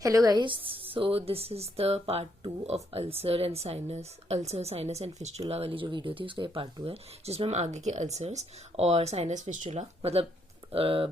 Hello guys, so this is the part 2 of ulcer sinus and fistula वाली जो video थी उसका ये पार्ट 2 है जिसमें हम आगे के अल्सर्स और साइनस फिस्टुला मतलब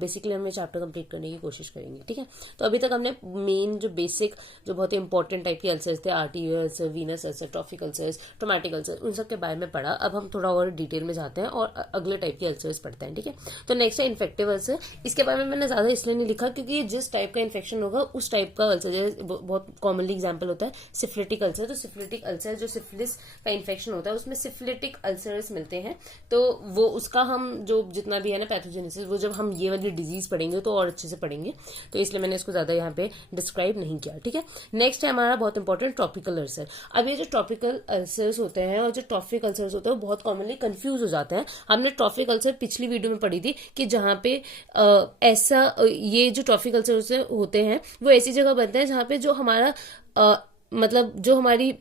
बेसिकली हम ये चैप्टर कंप्लीट करने की कोशिश करेंगे। ठीक है, तो अभी तक हमने मेन जो बेसिक जो बहुत ही इंपॉर्टेंट टाइप के अल्सर्स थे, arterial ulcer, venous ulcer, trophic ulcers, traumatic ulcer, उन सब के बारे में पढ़ा। अब हम थोड़ा और डिटेल में जाते हैं और अगले टाइप के अल्सर्स पढ़ते हैं। ठीक है, तो नेक्स्ट है इन्फेक्टिव अल्सर। इसके बारे में मैंने ज्यादा इसलिए नहीं लिखा क्योंकि जिस टाइप का इन्फेक्शन होगा उस टाइप का अल्सर, जैसे बहुत कॉमनली एग्जाम्पल होता है सिफिलिटिक अल्सर। तो सिफिलिटिक अल्सर जो सिफिलिस का इन्फेक्शन होता है उसमें सिफिलिटिक अल्सर्स मिलते हैं, तो वो उसका हम जो जितना भी है ना पैथोजेनेसिस, वो जब हम ये वाली डिजीज पढ़ेंगे तो और अच्छे से पढ़ेंगे, तो इसलिए मैंने इसको ज्यादा यहाँ पे डिस्क्राइब नहीं किया। ठीक है, नेक्स्ट है हमारा बहुत इंपॉर्टेंट ट्रॉपिकल अल्सर। अब ये जो ट्रॉपिकल अल्सर्स होते हैं और जो ट्रॉफिक अल्सर्स होते हैं वो बहुत कॉमनली कंफ्यूज हो जाते हैं। हमने ट्रॉफिक अल्सर पिछली वीडियो में पढ़ी थी कि जहाँ पे ऐसा ये जो ट्रॉफिक अल्सर होते हैं वो ऐसी जगह बनते हैं जहाँ पे जो हमारा मतलब जो हमारी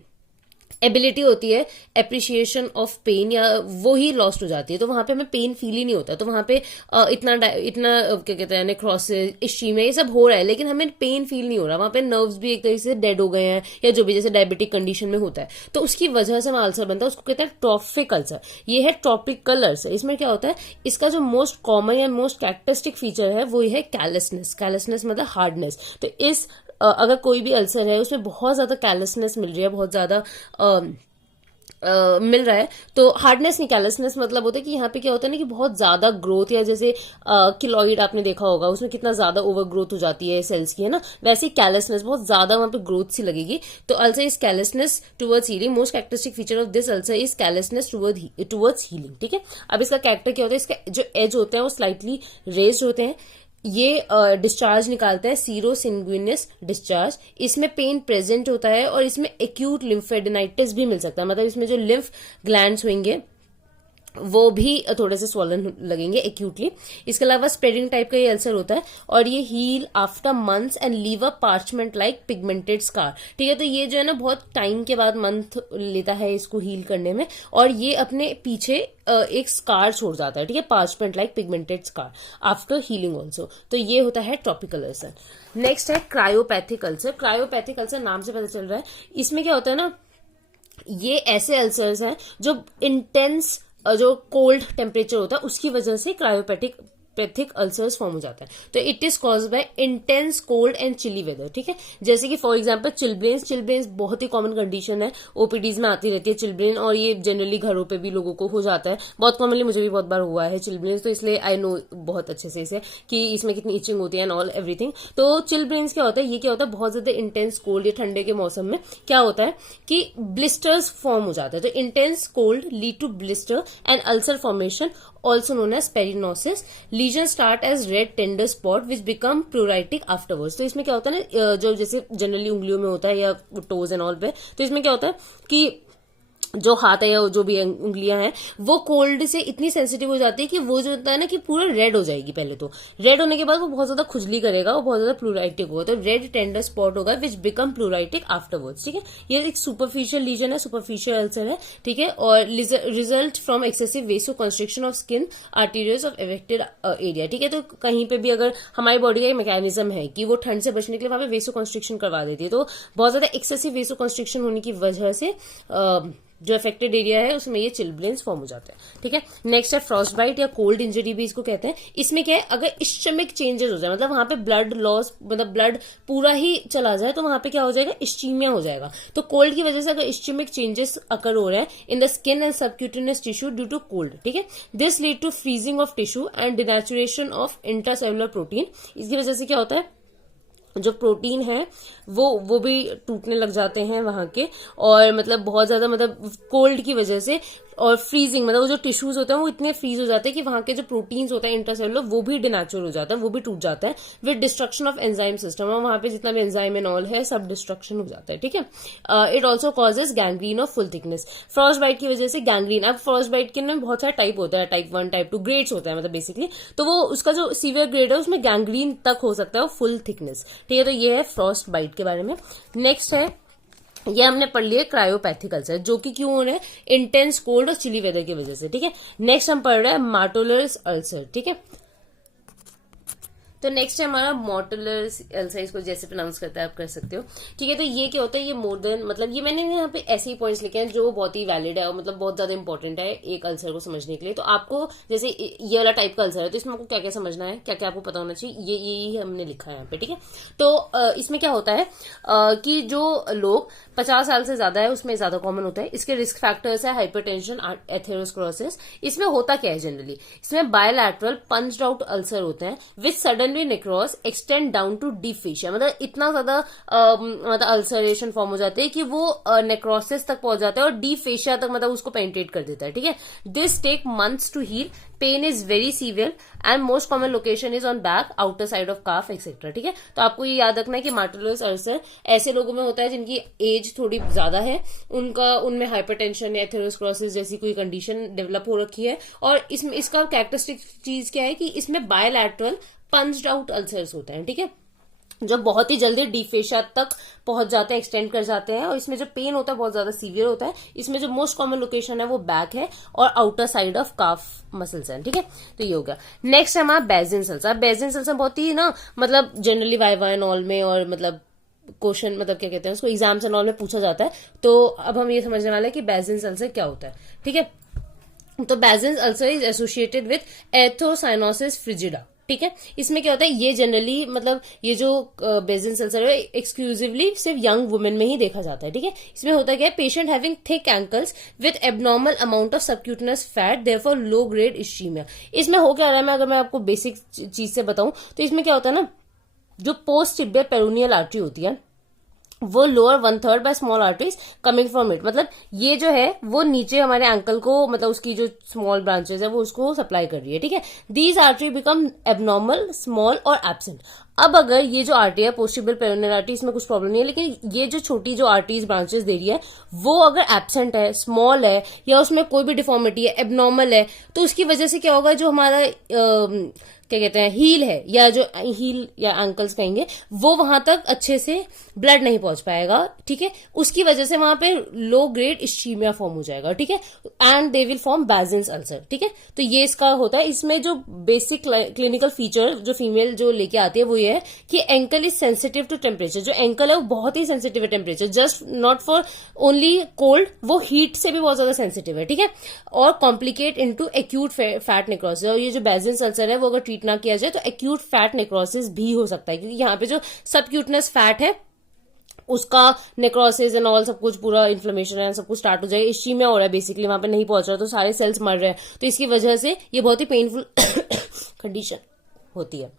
एबिलिटी होती है एप्रिसिएशन ऑफ पेन या वो ही लॉस्ट हो जाती है, तो वहां पे हमें पेन फील ही नहीं होता। तो वहां पे इतना क्या कहते हैं नेक्रोसिस, इश्चीमिया, ये सब हो रहा है लेकिन हमें पेन फील नहीं हो रहा। वहां पे नर्व्स भी एक तरीके से डेड हो गए हैं या जो भी जैसे डायबिटिक कंडीशन में होता है, तो उसकी वजह से अल्सर बनता है, उसको कहते हैं ट्रॉफिक अल्सर। ये है ट्रॉपिकल अल्सर। इसमें क्या होता है, इसका जो मोस्ट कॉमन या मोस्ट कैरेक्टरिस्टिक फीचर है वो है कैलसनेस। कैलसनेस मतलब हार्डनेस। तो इस अगर कोई भी अल्सर है उसमें बहुत ज्यादा कैलसनेस मिल रही है, बहुत ज्यादा मिल रहा है, तो हार्डनेस नहीं कैलसनेस मतलब होता है कि यहाँ पे क्या होता है ना कि बहुत ज्यादा ग्रोथ, या जैसे किलॉइड आपने देखा होगा उसमें कितना ज्यादा ओवर ग्रोथ हो जाती है सेल्स की, है ना, वैसे कैलसनेस बहुत ज्यादा वहां पे ग्रोथ सी लगेगी। तो ulcer is callousness towards healing. Most characteristic feature of this ulcer is callousness towards healing. ठीक है, अब इसका कैरेक्टर क्या होता है, इसका जो एज होते हैं वो स्लाइटली रेज्ड होते हैं। ये डिस्चार्ज निकालता है, सीरो सिंग्विनस डिस्चार्ज। इसमें पेन प्रेजेंट होता है और इसमें एक्यूट लिम्फेडेनाइटिस भी मिल सकता है, मतलब इसमें जो लिम्फ ग्लैंड्स होंगे वो भी थोड़े से स्वॉलन लगेंगे एक्यूटली। इसके अलावा स्प्रेडिंग टाइप का ये अल्सर होता है और ये heal after months and leave a parchment like pigmented scar. ठीक है, तो ये जो है ना बहुत टाइम के बाद मंथ लेता है इसको हील करने में, और ये अपने पीछे एक स्कार छोड़ जाता है। ठीक है, parchment like pigmented scar after healing also. तो ये होता है ट्रॉपिकल अल्सर। नेक्स्ट है क्रायोपैथिक अल्सर। क्रायोपैथिक अल्सर नाम से पता चल रहा है, इसमें क्या होता है ना, ये ऐसे अल्सर्स हैं जो इंटेंस जो कोल्ड टेम्परेचर होता है उसकी वजह से क्रायोपैथिक अल्सर्स फॉर्म हो जाता है। तो it is caused by intense cold and chilly weather. ठीक है, जैसे कि फॉर एग्जांपल चिलब्रेन्स बहुत ही कॉमन कंडीशन है, ओपीडीज में आती रहती है चिलब्रेन, और ये जनरली घरों पे भी लोगों को हो जाता है। बहुत कॉमनली मुझे भी बहुत बार हुआ है चिलब्रेन्स, तो इसलिए आई नो बहुत अच्छे से इसे कि इसमें कितनी इचिंग होती है एंड ऑल एवरीथिंग। तो चिलब्रेन्स क्या होता है, ये क्या होता है, बहुत ज्यादा इंटेंस कोल्ड या ठंडे के मौसम में क्या होता है कि ब्लिस्टर्स फॉर्म हो जाता है। तो intense cold lead to blister and ulcer formation, also known as perinosis. Lesions start as red tender spot which become pruritic afterwards. तो इसमें क्या होता है ना, जो जैसे जनरली उंगलियों में होता है या टोज एंड ऑल पे, तो इसमें क्या होता है कि जो हाथ है या जो भी उंगलियां हैं वो कोल्ड से इतनी सेंसिटिव हो जाती है कि वो जो होता है ना कि पूरा रेड हो जाएगी। पहले तो रेड होने के बाद वो बहुत ज्यादा खुजली करेगा, वो बहुत ज्यादा प्लूराइटिक होगा, तो रेड टेंडर स्पॉट होगा विच बिकम प्लूराइटिक आफ्टरवर्ड्स। ठीक है, ये एक सुपरफिशियल लीजन है, सुपरफिशियल अल्सर है। ठीक है, और result from excessive vasoconstriction of skin arterioles of affected area. ठीक है, तो कहीं पे भी अगर हमारी बॉडी का एक मैकेनिज्म है कि वो ठंड से बचने के लिए वहां पे वेसो कंस्ट्रिक्शन करवा देती है, तो बहुत ज्यादा एक्सेसिव वेसो कंस्ट्रिक्शन होने की वजह से जो अफेक्टेड एरिया है उसमें ये चिलब्लेन्स फॉर्म हो जाते हैं। ठीक है, नेक्स्ट है फ्रॉस्ट बाइट या कोल्ड इंजरी भी इसको कहते हैं। इसमें क्या है, अगर इस्चेमिक चेंजेस हो जाए, मतलब वहां पे ब्लड लॉस, मतलब ब्लड पूरा ही चला जाए, तो वहां पे क्या हो जाएगा, इस्चीमिया हो जाएगा। तो कोल्ड की वजह से अगर इस्चेमिक चेंजेस अकर हो रहे हैं in the skin and subcutaneous tissue due to cold, ठीक है, this lead to freezing of tissue and denaturation of intracellular protein. इसकी वजह से क्या होता है, जो प्रोटीन है वो भी टूटने लग जाते हैं वहां के, और मतलब बहुत ज्यादा मतलब कोल्ड की वजह से, और फ्रीजिंग मतलब वो जो टिश्यूज होते हैं वो इतने फ्रीज हो जाते हैं कि वहां के जो प्रोटीन्स होते हैं इंट्रासेलुलर वो भी डिनेचर हो जाता है, वो भी टूट जाता है with destruction of enzyme system, और वहां पे जितना भी एंजाइम एंड ऑल है सब डिस्ट्रक्शन हो जाता है। ठीक है, it also causes gangrene of full thickness. Frostbite की वजह से गैंग्रीन, अब फ्रॉस्ट बाइट के में बहुत सारा टाइप होता है, टाइप 1 टाइप 2 ग्रेड्स होता है मतलब बेसिकली, तो वो उसका जो सीवियर ग्रेड है उसमें गैंग्रीन तक हो सकता है फुल थिकनेस। ठीक है, तो ये है फ्रॉस्ट बाइट के बारे में। नेक्स्ट है, ये हमने पढ़ लिया क्रायोपैथिक अल्सर, जो कि क्यों हो रहा है, इंटेंस कोल्ड और चिली वेदर की वजह से। ठीक है, नेक्स्ट हम पढ़ रहे हैं मार्टोलर्स अल्सर। ठीक है, तो नेक्स्ट है हमारा मॉर्टुलर अल्सर, इसको जैसे प्रोनाउंस करता है आप कर सकते हो। ठीक है, तो ये क्या होता है, ये मोर देन, मतलब ये मैंने यहाँ पे ऐसे ही पॉइंट्स लिखे हैं जो बहुत ही वैलिड है और मतलब बहुत ज्यादा इंपॉर्टेंट है एक अल्सर को समझने के लिए। तो आपको जैसे ये वाला टाइप का अल्सर है तो इसमें आपको क्या क्या समझना है, क्या क्या आपको पता होना चाहिए, ये हमने लिखा है यहाँ पे। ठीक है, तो इसमें क्या होता है कि जो लोग 50 साल से ज्यादा है उसमें ज्यादा कॉमन होता है। इसके रिस्क फैक्टर्स है हाइपरटेंशन, एथेरोस्क्लेरोसिस। इसमें होता क्या है जनरली, इसमें बायलैटरल पंच्ड आउट अल्सर होते हैं with suddenly necrose extend down to deep fascia, मतलब इतना ज्यादा मतलब अल्सरेशन फॉर्म हो जाते हैं कि वो नेक्रोसिस तक पहुंच जाता है और डीप फेशिया तक मतलब उसको पेनिट्रेट कर देता है। ठीक है, this take months to heal, pain is very severe and most common location is on back, outer side of calf etcetera. ठीक है, तो आपको ये याद रखना है कि मार्टुलर अल्सर ऐसे लोगों में होता है जिनकी एज थोड़ी ज्यादा है, उनमें हाइपरटेंशन या एथेरोस्क्लेरोसिस जैसी कोई कंडीशन डेवलप हो रखी है। और इसमें इसका कैरेक्टरिस्टिक चीज क्या है कि इसमें बायलैटरल पंच्ड आउट अल्सर्स होते हैं। ठीक है, जो बहुत ही जल्दी डीप फेशिया तक पहुंच जाते हैं, एक्सटेंड कर जाते हैं, और इसमें जो पेन होता है बहुत ज्यादा सीवियर होता है। इसमें जो मोस्ट कॉमन लोकेशन है वो बैक है और outer side of calf muscles हैं। ठीक है, तो ये हो गया। नेक्स्ट है हमारा बेजिन्स अल्सर। बेजिन्स अल्सर बहुत ही ना मतलब जनरली वाइवा एंड ऑल में और मतलब क्वेश्चन मतलब क्या कहते हैं उसको एग्जाम्स एंड ऑल में पूछा जाता है। तो अब हम ये समझने वाले हैं कि बेजिन्स अल्सर क्या होता है। ठीक है, तो बेजिन्स अल्सर इज एसोसिएटेड विथ एर्थोसाइनोसिस फ्रिजिडा। ठीक है, इसमें क्या होता है, ये जनरली मतलब ये जो बेजिन्स अल्सर है एक्सक्लूसिवली सिर्फ यंग वुमेन में ही देखा जाता है। ठीक है, इसमें होता क्या है, patient having thick ankles with abnormal amount of subcutaneous fat therefore low grade ischaemia. इसमें हो क्या रहा है, मैं अगर मैं आपको बेसिक चीज से बताऊं तो इसमें क्या होता है ना, जो पोस्ट टिबियल पेरोनियल आर्टरी होती है वो lower 1/3 by small arteries coming from it, मतलब ये जो है वो नीचे हमारे एंकल को मतलब उसकी जो स्मॉल ब्रांचेस है वो उसको सप्लाई कर रही है। ठीक है, these artery become abnormal, small और एब्सेंट। अब अगर ये जो आर्टरी है पोस्टिबियल पेरोनियल आर्टरी, इसमें कुछ प्रॉब्लम नहीं है, लेकिन ये जो छोटी जो आर्टरीज ब्रांचेस दे रही है वो अगर एब्सेंट है, स्मॉल है या उसमें कोई भी डिफॉर्मिटी है, एबनॉर्मल है, तो उसकी वजह से क्या होगा, जो हमारा क्या कहते हैं हील है या जो हील या एंकल्स कहेंगे वो वहां तक अच्छे से ब्लड नहीं पहुंच पाएगा। ठीक है, उसकी वजह से वहां पे लो ग्रेड इश्चीमिया फॉर्म हो जाएगा। ठीक है, and they will form Bazin's ulcer. ठीक है, तो ये इसका होता है। इसमें जो बेसिक क्लिनिकल फीचर जो फीमेल जो लेके आती है वो ये है कि ankle is sensitive to temperature. जो एंकल है वो बहुत ही सेंसिटिव है temperature, just not for only cold, वो हीट से भी बहुत ज्यादा सेंसिटिव है। ठीक है, और complicate into acute fat necrosis. और ये जो बेजिन्स अल्सर है वो अगर ट्रीट ना किया जाए तो एक्यूट फैट नेक्रोसिस भी हो सकता है, क्योंकि यहाँ पे जो सबक्यूटनस फैट है उसका नेक्रोसिस एंड ऑल सब कुछ पूरा इन्फ्लेमेशन है सब कुछ स्टार्ट हो जाएगा। इश्चीमिया हो रहा है बेसिकली, वहां पे नहीं पहुंच रहा तो सारे सेल्स मर रहे हैं, तो इसकी वजह से ये बहुत ही पेनफुल कंडीशन होती है।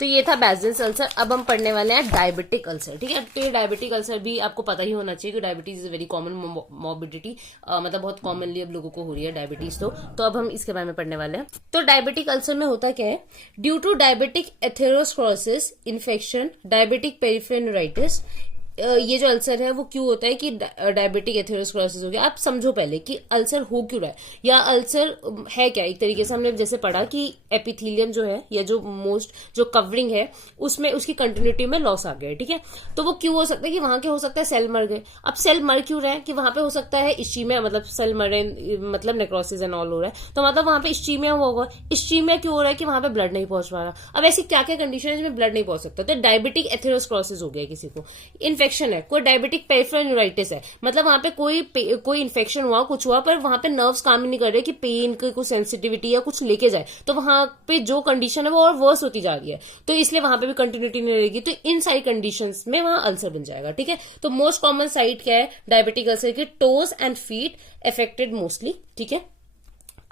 तो ये था बेजिन्स अल्सर। अब हम पढ़ने वाले हैं डायबिटिक अल्सर। ठीक है, तो डायबिटिक अल्सर भी आपको पता ही होना चाहिए कि diabetes is very common morbidity, मतलब बहुत कॉमनली अब लोगों को हो रही है डायबिटीज। तो अब हम इसके बारे में पढ़ने वाले हैं। तो डायबिटिक अल्सर में होता क्या है, due to diabetic atherosclerosis infection, diabetic peripheral neuritis, ये जो अल्सर है वो क्यों होता है कि डायबिटिक एथेरोस्क्लेरोसिस हो गया। आप समझो पहले कि अल्सर हो क्यों रहा है या अल्सर है क्या। एक तरीके से हमने जैसे पढ़ा कि एपिथेलियम जो है या जो मोस्ट जो कवरिंग है उसमें उसकी कंटिन्यूटी में लॉस आ गया है। ठीक है, तो वो क्यों हो सकता है कि वहां क्या हो सकता है, सेल मर गए। अब सेल मर क्यों रहे हैं कि वहां पे हो सकता है इश्चीमिया, मतलब सेल मरे मतलब नेक्रोसिस एंड ऑल हो रहा है, तो मतलब वहां पे इश्चीमिया होगा। इश्चीमिया क्यों हो रहा है कि वहां पे ब्लड नहीं पहुंच पा रहा। अब ऐसी क्या क्या कंडीशन है जिसमें ब्लड नहीं पहुंच सकता, तो डायबिटिक एथेरोस्क्लेरोसिस हो गया किसी को, इन्फेक्शन है, कोई डायबिटिक पेरिफेरल न्यूराइटिस है, मतलब वहां पे कोई इन्फेक्शन हुआ, कुछ हुआ, पर वहां पे नर्व्स काम ही नहीं कर रहे कि पेन की कुछ सेंसिटिविटी या कुछ लेके जाए, तो वहां पे जो कंडीशन है वो और वर्स होती जा रही है, तो इसलिए वहां पे भी कंटिन्यूटी नहीं रहेगी। तो इन सारी कंडीशंस में वहां अल्सर बन जाएगा। ठीक है, तो मोस्ट कॉमन साइट क्या है डायबिटिक अल्सर की, toes and feet affected mostly. ठीक है,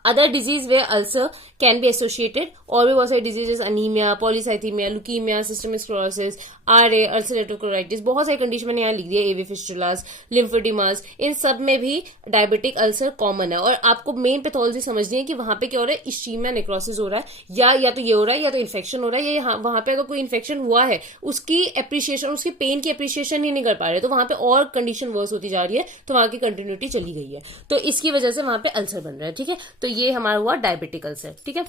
other disease way ulcer can be associated, और भी बहुत सारी diseases, anaemia, polycythaemia, leukaemia, systemic sclerosis, RA, ulcerative colitis, बहुत सारी कंडीशन मैंने यहाँ लिख दिया, एवी फिस्टुलास, लिम्फोडिमास, इन सब में भी डायबिटिक अल्सर कॉमन है। और आपको मेन पैथोलॉजी समझनी है कि वहां पे क्या हो रहा है, इश्चीमिया नेक्रोसिस हो रहा है या तो ये हो रहा है या तो इन्फेक्शन हो रहा है, या वहां पे अगर कोई इन्फेक्शन हुआ है उसकी एप्रिसिएशन, उसकी पेन की एप्रिसिएशन ही नहीं कर पा रहे, तो वहां पे और कंडीशन वर्स होती जा रही है, तो वहां की कंटिन्यूटी चली गई है, तो इसकी वजह से वहां पे अल्सर बन रहा है। ठीक है, तो ये हमारा हुआ डायबिटिक अल्सर। ठीक है,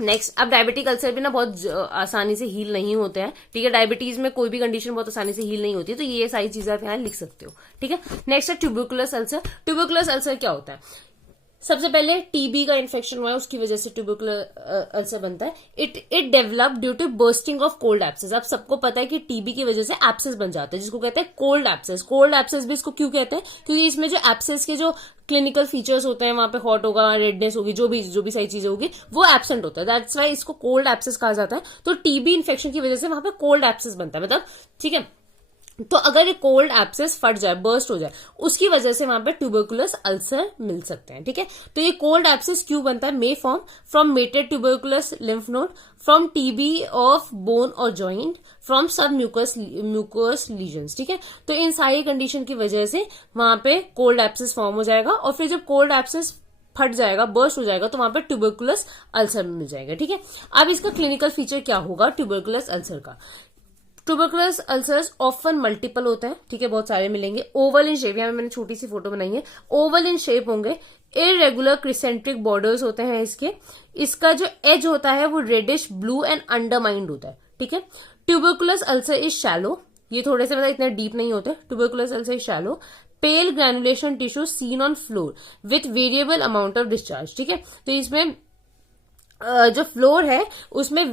नेक्स्ट, अब डायबिटिक अल्सर भी ना बहुत आसानी से हील नहीं होते हैं। ठीक है, डायबिटीज में कोई भी कंडीशन बहुत आसानी से हील नहीं होती है, तो ये सारी चीजें आप यहाँ लिख सकते हो। ठीक है, नेक्स्ट है ट्यूबरकुलस अल्सर। ट्यूबरकुलस अल्सर क्या होता है, सबसे पहले टीबी का इन्फेक्शन हुआ है, उसकी वजह से ट्यूबरकुलर अल्सर बनता है। It develop due to bursting of cold abscess. अब सबको पता है कि टीबी की वजह से एप्सेस बन जाते हैं, जिसको कहते हैं कोल्ड एप्सेस। कोल्ड एप्सेस भी इसको क्यों कहते हैं, क्योंकि इसमें जो एप्सेस के जो क्लिनिकल फीचर्स होते हैं, वहां पे हॉट होगा, रेडनेस होगी, जो भी सारी चीजें होगी, वो एब्सेंट होता है। दैट्स वाई इसको कोल्ड एप्सेस कहा जाता है। तो टीबी इन्फेक्शन की वजह से वहां पे कोल्ड एप्सेस बनता है, मतलब ठीक है। तो अगर ये कोल्ड एप्सेस फट जाए, बर्स्ट हो जाए, उसकी वजह से वहां पे ट्यूबरकुलस अल्सर मिल सकते हैं, ठीक है। तो ये कोल्ड एप्सेस क्यों बनता है, may form from matted tuberculous lymph node, from TB of bone और joint, from submucous lesions, ठीक है। तो इन सारी कंडीशन की वजह से वहां पे कोल्ड एप्सेस फॉर्म हो जाएगा, और फिर जब कोल्ड एप्सेस फट जाएगा, बर्स्ट हो जाएगा, तो वहां पे ट्यूबरकुलस अल्सर मिल जाएगा, ठीक है। अब इसका क्लिनिकल फीचर क्या होगा ट्यूबरकुलस अल्सर का। ट्यूबरकुलस अल्सर्स ऑफन मल्टीपल होते हैं, ठीक है, बहुत सारे मिलेंगे। ओवल इन शेप, यहाँ मैंने छोटी सी फोटो बनाई है, ओवल इन शेप होंगे। इरेगुलर क्रिसेंट्रिक बॉर्डर्स होते हैं इसके। इसका जो एज होता है वो रेडिश ब्लू एंड अंडरमाइंड होता है, ठीक है। ट्यूबरकुलस अल्सर इज शैलो, ये थोड़े से मतलब इतने डीप नहीं होते। Tuberculous ulcer is shallow. Pale granulation tissue seen on floor with variable amount of discharge, ठीक है। तो इसमें जो फ्लोर है उसमें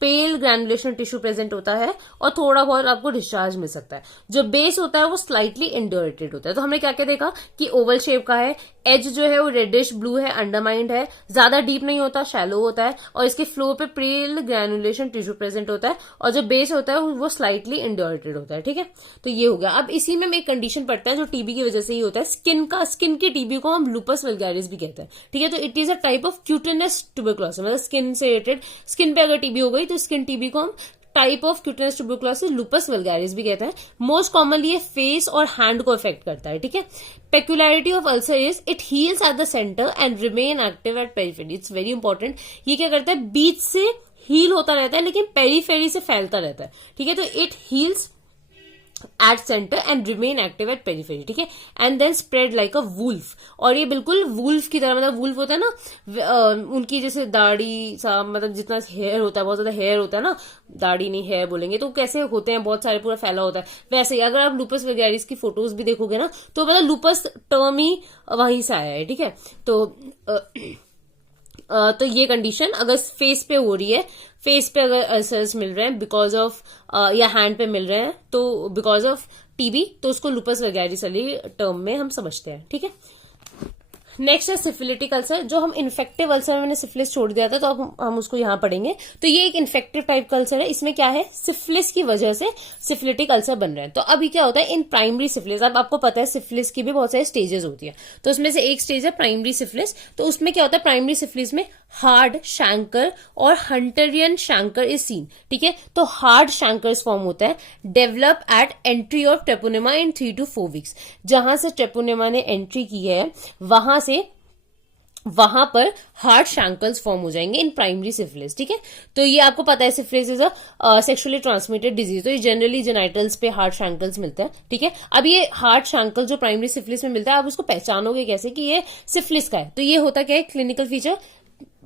पेल ग्रैनुलेशन टिश्यू प्रेजेंट होता है, और थोड़ा बहुत आपको डिस्चार्ज मिल सकता है। जो बेस होता है वो स्लाइटली इंडोरेटेड होता है। तो हमने क्या क्या देखा कि ओवल शेप का है, एज जो है वो रेडिश ब्लू है, अंडरमाइंड है, ज्यादा डीप नहीं होता, शैलो होता है, और इसके फ्लोर पे पेल ग्रैनुलेशन टिश्यू प्रेजेंट होता है, और जो बेस होता है वो स्लाइटली इंडोरेटेड होता है, ठीक है। तो ये हो गया। अब इसी में एक कंडीशन पड़ता है जो टीबी की वजह से ही होता है, स्किन की टीबी को हम लूपस वल्गैरिस भी कहते हैं, ठीक है। तो it is a type of cutaneous tuberculosis, मतलब स्किन से रिलेटेड, स्किन पे अगर टीबी हो गई तो स्किन टीबी को हम type of cutaneous tuberculosis lupus vulgaris भी कहते हैं। मोस्ट कॉमनली ये फेस और हैंड को इफेक्ट करता है, ठीक है। Peculiarity of ulcer is it heals at the centre and remain active at periphery. It's very important. ये क्या करता है, बीच से हील होता रहता है लेकिन पेरिफेरी से फैलता रहता है, ठीक है। तो it heals at centre and remain active at periphery, ठीक है। And then spread like a wolf, और ये बिल्कुल वुल्फ की तरह, मतलब वुल्फ होता है ना, उनकी जैसे दाढ़ी सा, मतलब जितना हेयर होता है, बहुत ज्यादा हेयर होता है ना, दाढ़ी नहीं हेयर बोलेंगे, तो कैसे होते हैं, बहुत सारे पूरा फैला होता है, वैसे ही अगर आप लूपस वगैरह की फोटोज भी देखोगे ना, तो मतलब लूपस टर्म ही वहीं से आया है, ठीक है। तो ये कंडीशन अगर फेस पे हो रही है, फेस पे अगर अल्सर्स मिल रहे हैं बिकॉज ऑफ या हैंड पे मिल रहे हैं तो बिकॉज ऑफ टीबी, तो उसको लूपस वगैरिस वाली टर्म में हम समझते हैं, ठीक है। नेक्स्ट है सिफिलिटिक अल्सर। जो हम इन्फेक्टिव अल्सर में मैंने सिफिलिस छोड़ दिया था, तो अब हम उसको यहाँ पढ़ेंगे। तो ये एक इन्फेक्टिव टाइप का अल्सर है। इसमें क्या है, सिफिलिस की वजह से सिफिलिटिक अल्सर बन रहे हैं। तो अभी क्या होता है, इन प्राइमरी सिफिलिस, अब आपको पता है सिफिलिस की भी बहुत सारे स्टेजेस होती है, तो उसमें से एक स्टेज है प्राइमरी सिफिलिस। तो उसमें क्या होता है, प्राइमरी सिफिलिस में हार्ड शैंकर और हंटरियन शैंकर इज सीन, ठीक है। तो हार्ड शैंकर्स फॉर्म होता है, develop at entry of Treponema in 3 to 4 weeks. जहां से ट्रेपोनेमा ने एंट्री की है वहां पर हार्ड शैंकल्स फॉर्म हो जाएंगे इन प्राइमरी सिफिलिस, ठीक है। तो ये आपको पता है syphilis is a sexually transmitted disease, तो ये जनरली जेनाइटल्स पे हार्ड शैंकल्स मिलते हैं, ठीक है। अब ये हार्ड शैंकल जो प्राइमरी सिफिलिस में मिलता है, आप उसको पहचानोगे कैसे कि ये सिफिलिस का है। तो ये होता क्या है, क्लिनिकल फीचर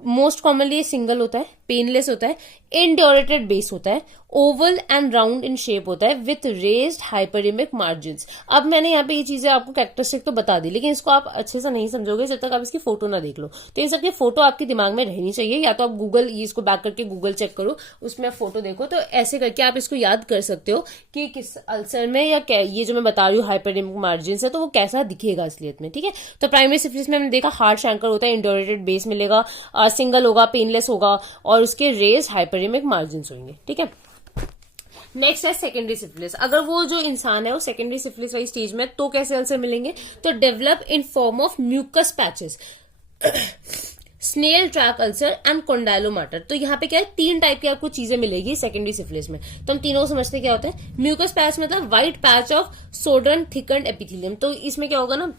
मोस्ट कॉमनली ये सिंगल होता है, पेनलेस होता है, इंड्योरेटेड बेस होता है, Oval and round in shape होता है विथ रेज्ड हाइपरिमिक मार्जिन्स। अब मैंने यहाँ पे ये चीजें आपको कैरेक्टरिस्टिक तो बता दी, लेकिन इसको आप अच्छे से नहीं समझोगे जब तक आप इसकी फोटो ना देख लो। तो इन सबकी फोटो आपके दिमाग में रहनी चाहिए, या तो आप गूगल इसको बैक करके गूगल चेक करो, उसमें आप फोटो देखो, तो ऐसे करके आप इसको याद कर सकते हो कि किस अल्सर में या ये जो मैं बता रही हूँ हाइपरिमिक मार्जिन्स है, तो वो कैसा दिखेगा असलियत में, ठीक है। तो प्राइमरी सिफिलिस में हमने देखा हार्ड शैंकर होता है, इंड्योरेटेड बेस मिलेगा, सिंगल होगा, पेनलेस होगा, और उसके रेज हाइपरिमिक मार्जिन्स होंगे, ठीक है। नेक्स्ट है सेकेंडरी सिफिलिस। अगर वो जो इंसान है वो सेकेंडरी सिफिलिस वाली स्टेज में, तो कैसे अल्सर मिलेंगे, तो develop in form of mucous patches, snail track ulcer and condylomata. तो यहाँ पे क्या है, 3 टाइप की आपको चीजें मिलेगी सेकेंडरी सिफिलिस में। तो हम तीनों समझते क्या होता है। म्यूकस पैच मतलब व्हाइट पैच ऑफ सोडन थिकन्ड एपिथेलियम। तो इसमें क्या होगा ना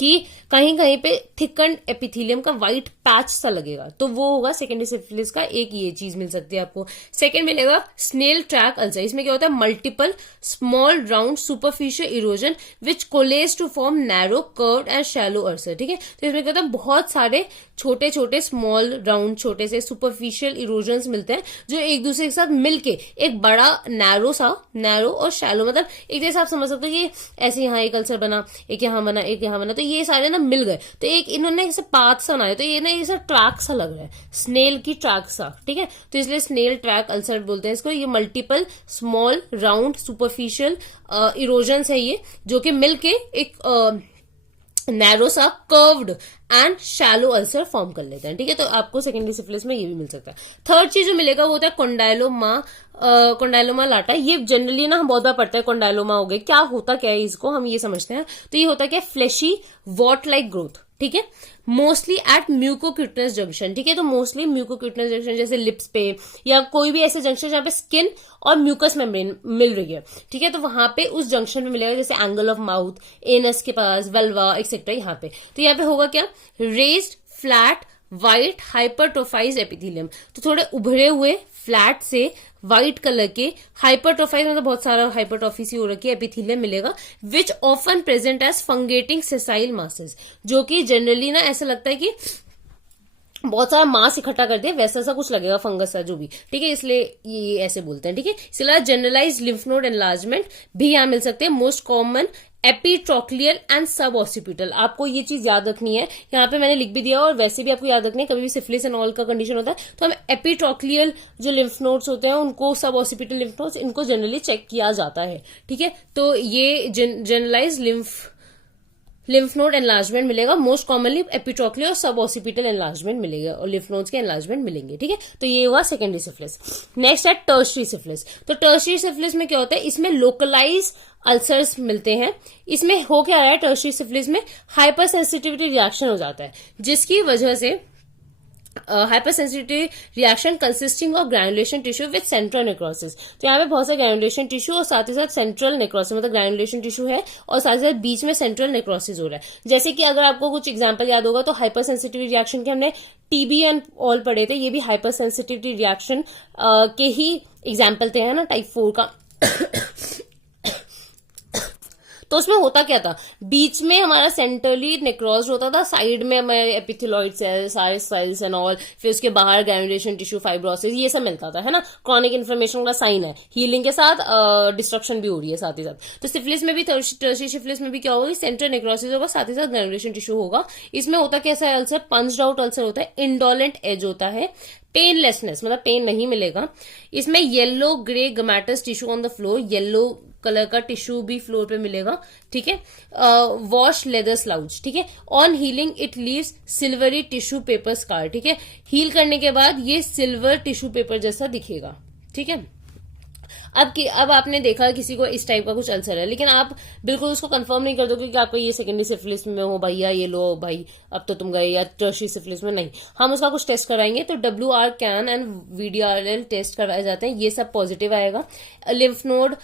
कि कहीं कहीं पे थिकन्ड एपिथेलियम का व्हाइट पैच सा लगेगा, तो वो होगा सेकेंडरी सिफिलिस का। एक ये चीज मिल सकती है आपको। सेकेंड मिलेगा स्नेल ट्रैक अल्सर। इसमें क्या होता है, multiple small round superficial erosion which coalesce to form narrow curved and shallow ulcer, ठीक है। तो इसमें क्या होता है, बहुत सारे छोटे छोटे स्मॉल राउंड छोटे से सुपरफिशियल इरोजन मिलते हैं, जो एक दूसरे के साथ मिलके एक बड़ा नैरो और शैलो, मतलब एक जैसे आप समझ सकते हो कि ऐसे यहाँ एक अल्सर बना, एक यहाँ बना, एक यहाँ बना, तो ये सारे ना मिल गए, तो एक इन्होंने ऐसे पाथ सा बनाया, तो ये ना ये ट्रैक सा लग रहा है, स्नेल की ट्रैक सा, ठीक है, तो इसलिए स्नेल ट्रैक अल्सर बोलते हैं इसको। ये multiple small round superficial erosion है ये, जो कि मिलके एक नैरो सा curved and shallow ulcer form कर लेते हैं, ठीक है। तो आपको सेकेंडरी सिफिलिस में ये भी मिल सकता है। थर्ड चीज जो मिलेगा वो होता है कोंडाइलोमा लाटा। ये जनरली ना हम बहुत बार पढ़ते हैं, कोंडाइलोमा हो गए, क्या होता क्या है इसको हम ये समझते हैं। तो ये होता है क्या, फ्लैशी वॉट लाइक ग्रोथ, ठीक है, मोस्टली एट म्यूकोक्यूटनस जंक्शन, ठीक है। तो मोस्टली म्यूकोक्यूटनस जंक्शन जैसे लिप्स पे या कोई भी ऐसे जंक्शन जहां पे स्किन और म्यूकस मेम्ब्रेन मिल रही है, ठीक है, तो वहां पे उस जंक्शन में मिलेगा, जैसे एंगल ऑफ माउथ, एनस के पास, वेल्वा एक्सेट्रा, यहाँ पे। तो यहाँ पे होगा क्या, रेज्ड फ्लैट व्हाइट हाइपरट्रोफाइज एपिथेलियम, तो थोड़े उभरे हुए फ्लैट से व्हाइट कलर के हाइपरट्रोफाइज, मतलब बहुत सारा हाइपरट्रॉफी सी हो रखी है, एपिथेलियम मिलेगा, which often present as fungating sessile masses, जो कि जनरली ना ऐसा लगता है कि बहुत सारा मांस इकट्ठा कर दे, वैसा सा कुछ लगेगा, फंगस है जो भी, ठीक है, इसलिए ये ऐसे बोलते हैं, ठीक है। इसलिए जनरलाइज लिम्फ नोड एनलार्जमेंट भी यहाँ मिल सकते हैं। मोस्ट कॉमन एपिट्रोक्लियल एंड सब ऑसिपिटल, आपको ये चीज याद रखनी है, यहाँ पे मैंने लिख भी दिया, और वैसे भी आपको याद रखनी है, कभी भी सिफिलिस एंड ऑल का कंडीशन होता है तो हम एपिट्रोक्लियल जो लिम्फ नोड्स होते हैं उनको, सब ऑसिपिटल लिम्फ नोड्स, इनको जनरली चेक किया जाता है, ठीक है। तो ये जनरलाइज लिम्फ नोड एनलार्जमेंट मिलेगा, मोस्ट कॉमनली एपिट्रोक्लियर और सब ऑसिपिटल एनलार्जमेंट मिलेगा, और लिम्फ नोड्स के एनलार्जमेंट मिलेंगे, ठीक है। तो ये हुआ सेकेंडरी सिफिलिस। नेक्स्ट है टर्शरी सिफिलिस। तो टर्शरी सिफिलिस में क्या होता है, इसमें लोकलाइज अल्सर्स मिलते हैं। इसमें हो क्या रहा है, टर्शरी सिफिलिस में हाइपर सेंसिटिविटी रिएक्शन हो जाता है, जिसकी वजह से hyper sensitive reaction consisting of granulation tissue with central necrosis. तो यहाँ पे बहुत सारे ग्रैनुलेशन टिश्यू और साथ ही साथ सेंट्रल नेक्रोसिस, मतलब ग्रैनुलेशन टिश्यू है और साथ ही साथ बीच में सेंट्रल नेक्रोसिस हो रहा है। जैसे कि अगर आपको कुछ एग्जांपल याद होगा तो हाइपर सेंसिटिव रिएक्शन के हमने टीबी एंड ऑल पढ़े थे, ये भी हाइपर सेंसिटिविटी रिएक्शन के ही एग्जाम्पल थे, है ना, टाइप 4 का। तो उसमें होता क्या था, बीच में हमारा सेंट्रली नेक्रोज होता था, साइड में हमारे एपिथेलॉइड सेल्स, सारे सेल्स एंड ऑल, फिर उसके बाहर ग्रैनुलेशन टिश्यू, फाइब्रोसिस, ये सब मिलता था, है ना। क्रॉनिक इन्फ्लेमेशन का साइन है, हीलिंग के साथ डिस्ट्रक्शन भी हो रही है साथ ही साथ। तो सिफिलिस में भी, टर्शरी सिफिलिस में भी क्या होगा, सेंट्रल नेक्रोसिस होगा, साथ ही साथ ग्रैनुलेशन टिश्यू होगा। इसमें होता कैसा है अल्सर, पंच्ड आउट अल्सर होता है, इंडोलेंट एज होता है, पेनलेसनेस, मतलब पेन नहीं मिलेगा। इसमें yellow grey gummatous tissue on the floor, yellow colour का टिश्यू भी फ्लोर पे मिलेगा, ठीक है। वॉश लेदर स्लाउज, ठीक है। On healing it leaves silvery tissue paper scar, ठीक है, हील करने के बाद ये सिल्वर टिश्यू पेपर जैसा दिखेगा, ठीक है। अब आपने देखा किसी को इस टाइप का कुछ अल्सर है, लेकिन आप बिल्कुल उसको कंफर्म नहीं कर दोगे कि आपको ये सेकेंडरी सिफिलिस में हो भैया, ये लो भाई अब तो तुम गए, या टर्शरी सिफिलिस में, नहीं। हम उसका कुछ टेस्ट कराएंगे, तो WR Kahn and VDRL test करवाए जाते हैं, ये सब पॉजिटिव आएगा। लिम्फ नोड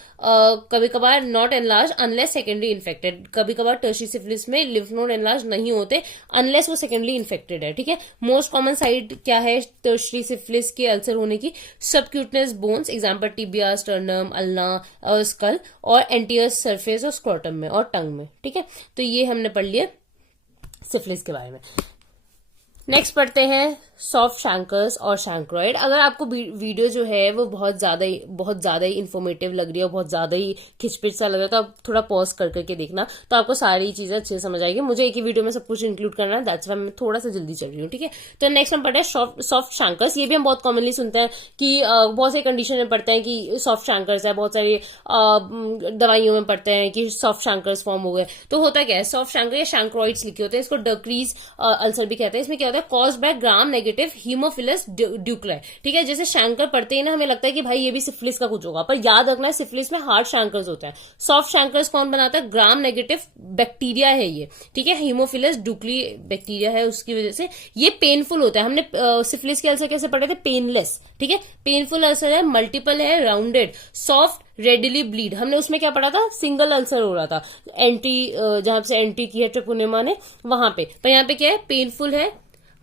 कभी कभार not enlarge unless secondary infected, कभी कभार टर्शरी सिफिलिस में लिम्फ नोड एनलार्ज नहीं होते अनलेस वो सेकेंडरी इन्फेक्टेड है, ठीक है। मोस्ट कॉमन साइड क्या है टर्शरी सिफिलिस के अल्सर होने की, subcutaneous bones, example tibia, sternum, ulna और स्कल, और एंटीरियर सरफेस और स्क्रोटम में और टंग में, ठीक है। तो ये हमने पढ़ लिया सिफिलिस के बारे में। नेक्स्ट पढ़ते हैं सॉफ्ट शैंकर्स और शैंक्रोइड। अगर आपको वीडियो जो है वो बहुत ज्यादा ही इन्फॉर्मेटिव लग रही है और बहुत ज्यादा ही खिचपिच सा लग रहा है, तो आप थोड़ा पॉज कर करके देखना, तो आपको सारी चीजें अच्छे से समझ आएगी। मुझे एक ही वीडियो में सब कुछ इंक्लूड करना है, दैट्स व्हाई मैं थोड़ा सा जल्दी चल रही हूँ, ठीक है। तो नेक्स्ट हम पढ़ते हैं सॉफ्ट शैंकर्स। ये भी हम बहुत कॉमनली सुनते हैं कि बहुत से कंडीशन में पढ़ते हैं कि सॉफ्ट शैंकर्स है, बहुत सारी दवाइयों में पढ़ते हैं कि सॉफ्ट शैंकर्स फॉर्म हो गए। तो होता क्या है, सॉफ्ट शैंकर या शैंक्रोइड्स लिखे होते हैं, इसको डक्रीज अल्सर भी कहते हैं। इसमें क्या होता है, cause by gram negative haemophilus ducreyi, ठीक है। जैसे शैंकर पढ़ते ही ना हमें लगता है कि भाई ये भी सिफिलिस का कुछ होगा, पर याद रखना है सिफिलिस में हार्ड शैंकर्स होते हैं। सॉफ्ट शैंकर्स कौन बनाता है, ग्राम नेगेटिव बैक्टीरिया है ये, ठीक है, हीमोफिलस ड्यूक्ली बैक्टीरिया है, उसकी वजह से ये पेनफुल होता है। हमने सिफिलिस के अल्सर कैसे पढ़े थे, पेनलेस, ठीक है। पेनफुल अल्सर है, मल्टीपल है, राउंडेड, सॉफ्ट, रेडिली ब्लीड। हमने उसमें क्या पढ़ा था, सिंगल अल्सर हो रहा था, एंटी जहां से एंटी की है ट्रिपोनेमा ने वहां पे, पर यहाँ पे क्या है, पेनफुल है,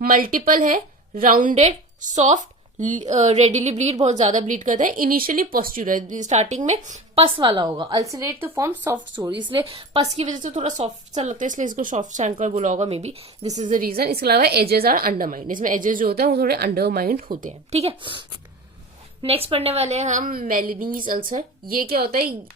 मल्टीपल है, राउंडेड, सॉफ्ट, रेडिली ब्लीड, बहुत ज्यादा ब्लीड करता है, इनिशियली पोस्ट्यूरल, स्टार्टिंग में पस वाला होगा, अल्सरेट टू फॉर्म सॉफ्ट सोर, इसलिए पस की वजह से थोड़ा सॉफ्ट सा लगता है, इसलिए इसको सॉफ्ट शैंकर बोला होगा, may be this is the reason. इसके अलावा एजेस आर अंडरमाइंड, इसमें एजेस जो होते हैं वो थोड़े अंडरमाइंड होते हैं, ठीक है। नेक्स्ट पढ़ने वाले हैं हम मेलिनीज अल्सर। ये क्या होता है,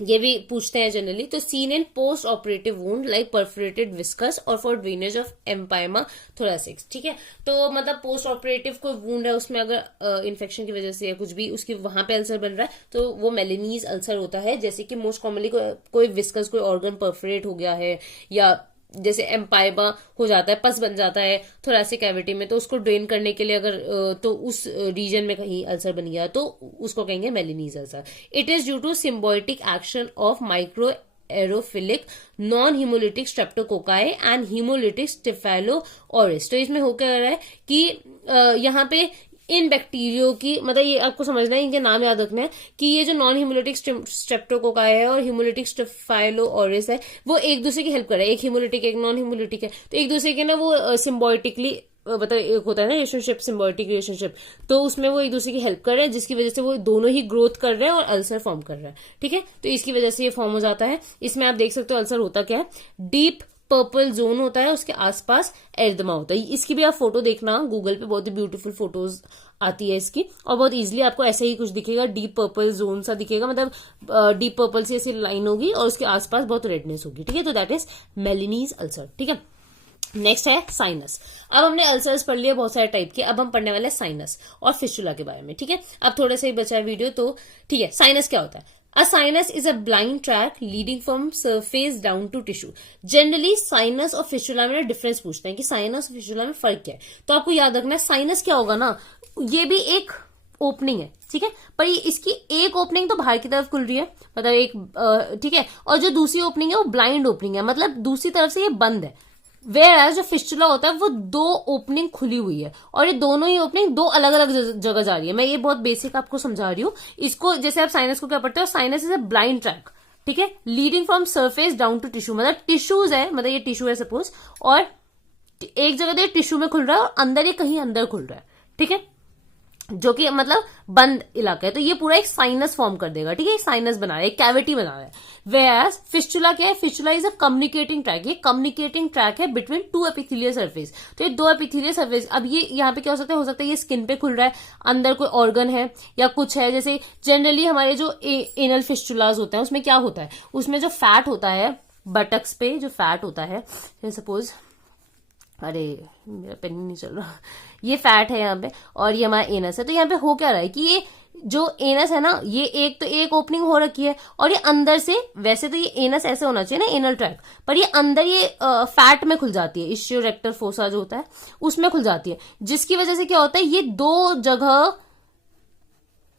ये भी पूछते हैं जनरली। तो seen in post operative wound like perforated viscous और फॉर ड्रेनेज ऑफ एम्पाइमा थोरेसिक्स, ठीक है। तो मतलब पोस्ट ऑपरेटिव कोई वुंड है, उसमें अगर इन्फेक्शन की वजह से या कुछ भी उसकी वहां पे अल्सर बन रहा है तो वो मेलेनीज अल्सर होता है। जैसे कि मोस्ट कॉमनली कोई विस्कस, कोई ऑर्गन परफोरेट हो गया है, या जैसे एम्पाइमा हो जाता है, पस बन जाता है थोरेसिक कैविटी में, तो उसको ड्रेन करने के लिए अगर तो उस रीजन में कहीं अल्सर बन गया तो उसको कहेंगे Meleney's ulcer. It is due to symbiotic action of microaerophilic non haemolytic streptococci and haemolytic staphylo aureus. तो इसमें हो क्या रहा है कि यहाँ पे इन बैक्टीरियो की, मतलब ये आपको समझना है, इनके नाम याद रखना है कि ये जो नॉन हीमोलिटिक स्ट्रेप्टोकोकाई है और हीमोलिटिक स्टेफाइलोऑरिस है वो एक दूसरे की हेल्प कर रहा है। एक हीमोलिटिक एक नॉन हीमोलिटिक है, तो एक दूसरे के ना वो सिम्बायोटिकली, मतलब एक होता है ना रिलेशनशिप, सिम्बायोटिक रिलेशनशिप, तो उसमें वो एक दूसरे की हेल्प कर रहे हैं, जिसकी वजह से वो दोनों ही ग्रोथ कर रहे हैं और अल्सर फॉर्म कर रहा है, ठीक है। तो इसकी वजह से ये फॉर्म हो जाता है। इसमें आप देख सकते हो अल्सर होता क्या है, डीप पर्पल जोन होता है, उसके आसपास एरिथमा होता है। इसकी भी आप फोटो देखना गूगल पे, बहुत ही ब्यूटीफुल फोटोज आती है इसकी, और बहुत इजीली आपको ऐसे ही कुछ दिखेगा, डीप पर्पल जोन सा दिखेगा, मतलब डीप पर्पल से ऐसी लाइन होगी और उसके आसपास बहुत रेडनेस होगी, ठीक है। तो दैट इज मेलेनीज अल्सर, ठीक है। नेक्स्ट है साइनस। अब हमने अल्सर्स पढ़ लिया बहुत सारे टाइप के, अब हम पढ़ने वाले साइनस और फिस्टुला के बारे में, ठीक है। अब थोड़ा सा ही बचा है वीडियो, तो ठीक है। साइनस क्या होता है? A sinus is a blind track leading from surface down to tissue. Generally sinus और फिस्टुला में डिफरेंस पूछते हैं कि साइनस और फिस्टुला में फर्क क्या है। तो आपको याद रखना है साइनस क्या होगा ना, ये भी एक ओपनिंग है, ठीक है, पर ये इसकी एक ओपनिंग तो बाहर की तरफ खुल रही है, मतलब एक, ठीक है, और जो दूसरी ओपनिंग है वो ब्लाइंड ओपनिंग है, मतलब दूसरी तरफ से ये बंद है। वेयर एज जो फिस्टुला होता है वो दो ओपनिंग खुली हुई है, और ये दोनों ही ओपनिंग दो अलग अलग जगह जा रही है। मैं ये बहुत बेसिक आपको समझा रही हूँ इसको। जैसे आप साइनस को क्या पढ़ते हो, sinus is a blind tract, ठीक है, leading from surface down to tissue, मतलब टिश्यूज है, मतलब ये टिश्यू है सपोज, और एक जगह तो ये टिश्यू में खुल रहा है और अंदर ये कहीं अंदर खुल रहा है, ठीक है, जो कि मतलब बंद इलाका है। तो ये पूरा एक साइनस फॉर्म कर देगा, ठीक है, एक साइनस बना रहा है, एक कैविटी बना रहा है। वेयरएज फिस्टुला क्या है, fistula is a communicating track, ये कम्युनिकेटिंग ट्रैक है बिटवीन टू एपिथेलियल सरफेस। तो ये दो एपिथेलियल सरफेस, अब ये यहाँ पे क्या हो सकता है ये स्किन पे खुल रहा है, अंदर कोई ऑर्गन है या कुछ है। जैसे जनरली हमारे जो एनल फिस्टुलाज होते हैं उसमें क्या होता है, उसमें जो फैट होता है बटक्स पे, जो फैट होता है, सपोज, अरे मेरा पेन नहीं चल रहा, ये फैट है यहाँ पे और ये हमारा एनस है। तो यहाँ पे हो क्या रहा है कि ये जो एनस है ना, ये एक तो एक ओपनिंग हो रखी है और ये अंदर से, वैसे तो ये एनस ऐसे होना चाहिए ना एनल ट्रैक, पर ये अंदर ये फैट में खुल जाती है, इश्चियो रेक्टर फोसा जो होता है उसमें खुल जाती है, जिसकी वजह से क्या होता है ये दो जगह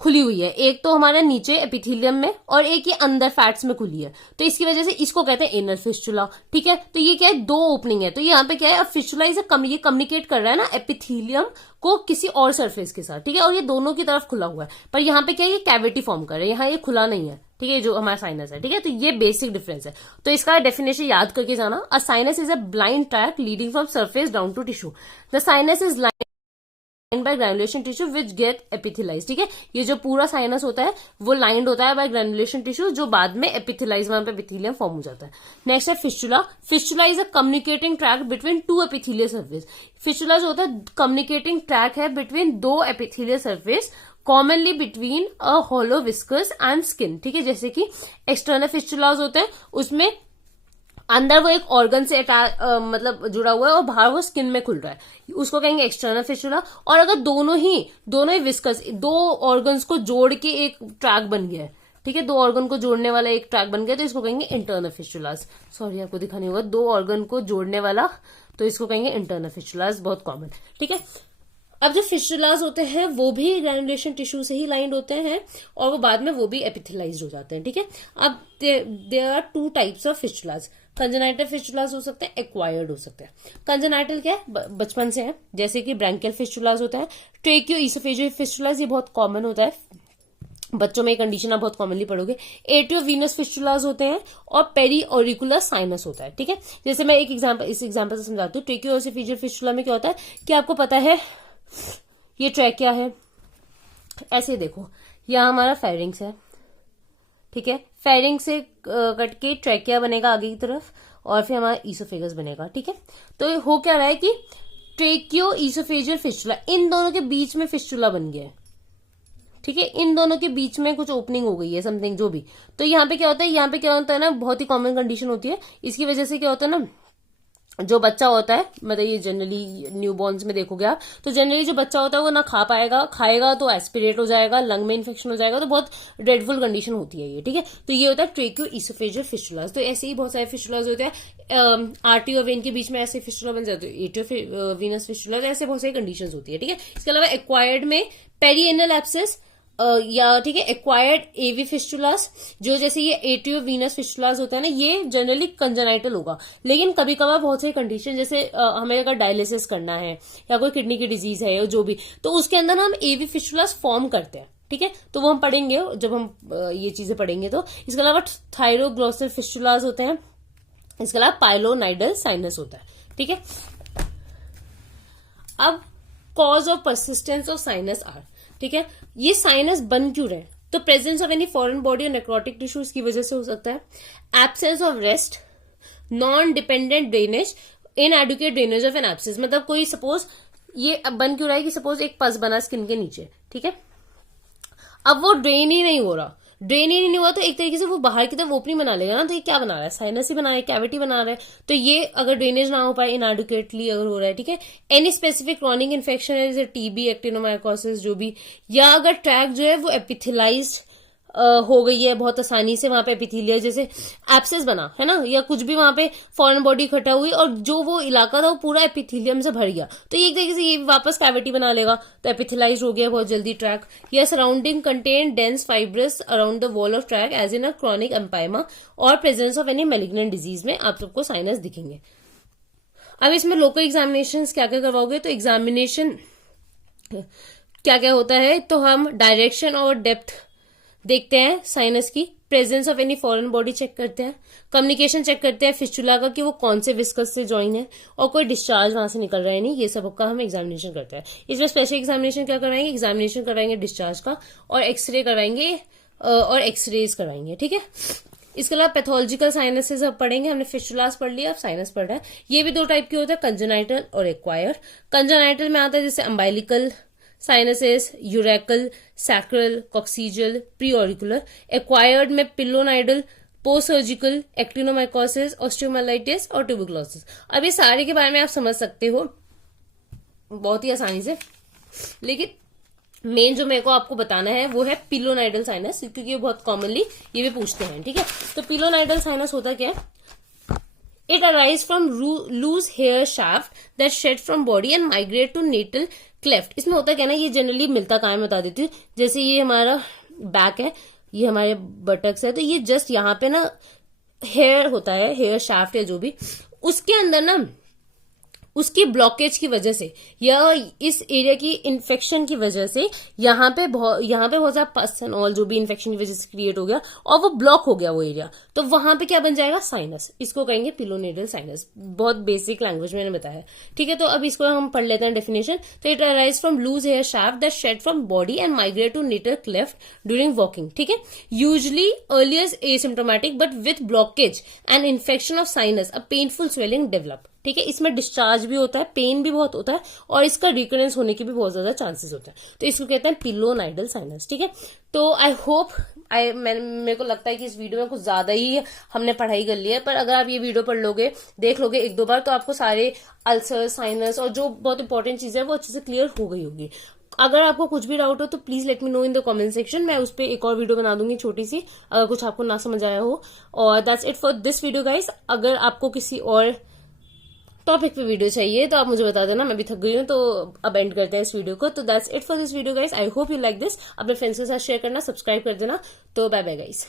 खुली हुई है, एक तो हमारे नीचे एपिथेलियम में और एक ये अंदर फैट्स में खुली है। तो इसकी वजह से इसको कहते हैं एनल फिस्टुला, ठीक है। तो ये क्या है, दो ओपनिंग है। तो यहाँ पे क्या है, फिस्टुला इसे ये कम्युनिकेट कर रहा है ना एपिथेलियम को किसी और सरफेस के साथ, ठीक है, और ये दोनों की तरफ खुला हुआ है। पर यहाँ पे क्या है, ये कैविटी फॉर्म कर रहा है, यहाँ ये खुला नहीं है, ठीक है, जो हमारा साइनस है, ठीक है। तो ये बेसिक डिफरेंस है, तो इसका डेफिनेशन याद करके जाना। A sinus is a blind track leading from surface down to tissue. The sinus is by granulation tissue which get epithelialise, ठीक है। ये जो पूरा साइनस होता है वो लाइंड होता है बाय ग्रैनुलेशन टिश्यू, जो बाद में एपिथेलाइज, वहां पे एपिथेलियम फॉर्म हो जाता है। नेक्स्ट है fistula. Fistula is a communicating tract between two epithelial surface. Fistula जो होता है कम्युनिकेटिंग ट्रैक है बिटवीन दो epithelial surface, commonly between a hollow viscus and skin, ठीक है। जैसे कि एक्सटर्नल फिस्टुलाज होते हैं उसमें अंदर वो एक ऑर्गन से मतलब जुड़ा हुआ है और बाहर वो स्किन में खुल रहा है, उसको कहेंगे एक्सटर्नल फिस्टुला। और अगर दोनों ही विस्कस, दो ऑर्गन्स को जोड़ के एक ट्रैक बन गया है, ठीक है, दो ऑर्गन को जोड़ने वाला एक ट्रैक बन गया, तो इसको कहेंगे इंटरनल फिस्टुलास। सॉरी आपको दिखा नहीं होगा, दो ऑर्गन को जोड़ने वाला, तो इसको कहेंगे इंटरनल फिस्टुलास, बहुत कॉमन, ठीक है। अब जो फिस्टुलास होते हैं वो भी ग्रैनुलेशन टिश्यू से ही लाइंड होते हैं और वो बाद में वो भी एपिथेलाइज्ड हो जाते हैं, ठीक है। अब there are two types of fistulas. Congenital fistulas हो सकते हैं, एक्वायर्ड हो सकते हैं। कंजेनाइटल क्या है, बचपन से है, जैसे कि ब्रैंकियल फिस्टुलास होता है। ट्रेकियो ईसोफेजियल फिस्टुलास, ये बहुत कॉमन होता है, बच्चों में ये कंडीशन आप बहुत कॉमनली पढ़ोगे। एट्रियो वीनस फिस्टुलास होते हैं और पेरी ऑरिकुलर साइनस होता है, ठीक है। जैसे मैं एक एग्जांपल, इस एग्जांपल से समझाती हूँ। ट्रेकियो ईसोफेजियल फिस्टुला में क्या होता है कि आपको पता है ये ट्रैकिया है, ऐसे देखो, यहाँ हमारा फेरिंग्स है, ठीक है, फेरिंग से कट के ट्रैकिया बनेगा आगे की तरफ और फिर हमारा ईसोफेगस बनेगा, ठीक है। तो हो क्या रहा है कि ट्रेकियो ईसोफेजियल फिस्टुला, इन दोनों के बीच में फिस्टुला बन गया है, ठीक है, इन दोनों के बीच में कुछ ओपनिंग हो गई है समथिंग जो भी। तो यहाँ पे क्या होता है ना, बहुत ही कॉमन कंडीशन होती है। इसकी वजह से क्या होता है ना, जो बच्चा होता है, मतलब ये जनरली न्यू बॉर्न्स में देखोगे आप, तो जनरली जो बच्चा होता है वो ना खा पाएगा, खाएगा तो एस्पिरेट हो जाएगा, लंग में इन्फेक्शन हो जाएगा, तो बहुत ड्रेडफुल कंडीशन होती है ये। ठीक है, तो ये होता है ट्रेकियो इसोफेजियल फिस्टुलास। तो ऐसे ही बहुत सारे फिस्टुलास होते हैं, आर्टरी और वेन के बीच में ऐसे फिस्टुला बन जाते हैं, एटियो वीनस फिस्टुलास, ऐसे बहुत सारी कंडीशन होती है। ठीक है, इसके अलावा एक्वायर्ड में पेरिएनल एब्सेस या ठीक है एक्वायर्ड एवी फिस्टुलास, जो जैसे ये एटियो वीनस फिस्टुलास होता है ना, ये जनरली कंजेनाइटल होगा। लेकिन कभी कभार बहुत सारी कंडीशन, जैसे हमें अगर डायलिसिस करना है या कोई किडनी की डिजीज है या जो भी, तो उसके अंदर ना हम एवी फिस्टुलास फॉर्म करते हैं। ठीक है, तो वो हम पढ़ेंगे जब हम ये चीजें पढ़ेंगे। तो इसके अलावा थायरोग्लोसल फिस्टुलास होते हैं, इसके अलावा पाइलोनाइडल साइनस होता है। ठीक है, अब cause of persistence of sinus are, ठीक है, ये साइनस बन क्यों रहे? तो presence of any foreign body और नेक्रोटिक टिश्यू की वजह से हो सकता है, absence of rest, non dependent drainage, inadequate drainage of an abscess. मतलब कोई सपोज ये बन क्यों रहा है कि सपोज एक पस बना स्किन के नीचे, ठीक है, अब वो ड्रेन ही नहीं हो रहा, ड्रेन ही नहीं हुआ, तो एक तरीके से वो बाहर की तरफ ओपनिंग बना लेगा ना, तो ये क्या बना रहा है, साइनस ही बना रहा है, कैविटी बना रहा है। तो ये अगर ड्रेनेज ना हो पाए, इनएडुकेटली अगर हो रहा है, ठीक है, एनी स्पेसिफिक क्रॉनिक इन्फेक्शन है जैसे टीबी, एक्टिनोमाइकोसिस जो भी, या अगर ट्रैक जो है वो एपिथेलाइज्ड हो गई है बहुत आसानी से, वहां पे एपिथेलिया जैसे एब्सेस बना है ना, या कुछ भी वहां पे फॉरेन बॉडी इकट्ठा हुई और जो वो इलाका था वो पूरा एपिथेलियम से भर गया, तो एक तरीके से ये वापस कैविटी बना लेगा, तो एपिथेलाइज हो गया बहुत जल्दी ट्रैक। या surrounding contain dense fibrous around the wall of track as in a chronic empyema और presence of any malignant disease में आप सबको साइनस दिखेंगे। अब इसमें लोकल एग्जामिनेशन क्या क्या करवाओगे? तो एग्जामिनेशन क्या क्या होता है, तो हम डायरेक्शन और डेप्थ देखते हैं साइनस की, presence of any foreign body check करते हैं, कम्युनिकेशन चेक करते हैं फिस्टुला का कि वो कौन से विस्कस से ज्वाइन है और कोई डिस्चार्ज वहां से निकल रहा है नहीं, ये सब का हम एग्जामिनेशन करते हैं। इसमें स्पेशल एग्जामिनेशन क्या करवाएंगे? एग्जामिनेशन करवाएंगे डिस्चार्ज का और एक्सरे करवाएंगे और एक्सरेज करवाएंगे। ठीक है, इसके अलावा पैथोलॉजिकल साइनसेस अब पढ़ेंगे, हमने फिस्टुलास पढ़ लिया, अब साइनस पढ़ रहा है। ये भी दो टाइप के होते हैं, कंजेनाइटल और एक्वायर्ड। कंजेनाइटल में आता है जैसे umbilical sinuses, urachal, sacral, coccygeal, pre auricular. Acquired में pilonidal, post surgical, actinomycosis, osteomyelitis और ट्यूबरकुलोसिस। अब ये सारे के बारे में आप समझ सकते हो बहुत ही आसानी से, लेकिन मेन जो मेरे को आपको बताना है वो है पिलोनाइडल साइनस, क्योंकि ये बहुत कॉमनली ये भी पूछते हैं। ठीक है, तो पिलोनाइडल साइनस होता क्या है? It arises from loose hair shaft that shed from body and migrate to natal cleft. इसमें होता क्या ना, ये जनरली मिलता कहाँ है बता देती हूँ। जैसे ये हमारा बैक है, ये हमारे बटक्स है, तो ये जस्ट यहाँ पे ना हेयर होता है, हेयर शाफ्ट है जो भी, उसके अंदर ना उसकी ब्लॉकेज की वजह से या इस एरिया की इन्फेक्शन की वजह से यहाँ पे बहुत ज्यादा पस एंड ऑल जो भी इन्फेक्शन की वजह से क्रिएट हो गया और वो ब्लॉक हो गया वो एरिया, तो वहां पे क्या बन जाएगा? साइनस। इसको कहेंगे पिलोनेडल साइनस, बहुत बेसिक लैंग्वेज मैंने बताया। ठीक है, तो अब इसको हम पढ़ लेते हैं डेफिनेशन। तो it arise from loose hair shaft that shed from body and migrate to natal cleft during walking. ठीक है, usually earlier asymptomatic but with blockage and infection of sinus a painful swelling develop. ठीक है, इसमें discharge भी होता है, pen भी बहुत होता है और इसका रिकरेंस होने के भी बहुत ज्यादा चांसेस होते हैं, तो इसको कहते हैं पिलोनाइडल साइनस। ठीक है, तो आई होप मेरे को लगता है कि इस वीडियो में कुछ ज्यादा ही हमने पढ़ाई कर ली है, पर अगर आप ये वीडियो पढ़ लोगे, देख लोगे एक दो बार, तो आपको सारे अल्सर, साइनस और जो बहुत इंपॉर्टेंट चीजें है वो अच्छे से क्लियर हो गई होगी। अगर आपको कुछ भी डाउट हो तो please let me know in the comment section, मैं उस पर एक और वीडियो बना दूंगी छोटी सी, अगर कुछ आपको ना समझ आया हो। और that's it for this video guys. अगर आपको किसी और टॉपिक पे वीडियो चाहिए तो आप मुझे बता देना, मैं भी थक गई हूँ, तो अब एंड करते हैं इस वीडियो को। तो that's it for this video guys, I hope you like this. अपने फ्रेंड्स के साथ शेयर करना, सब्सक्राइब कर देना। तो बाय बाय गाइस।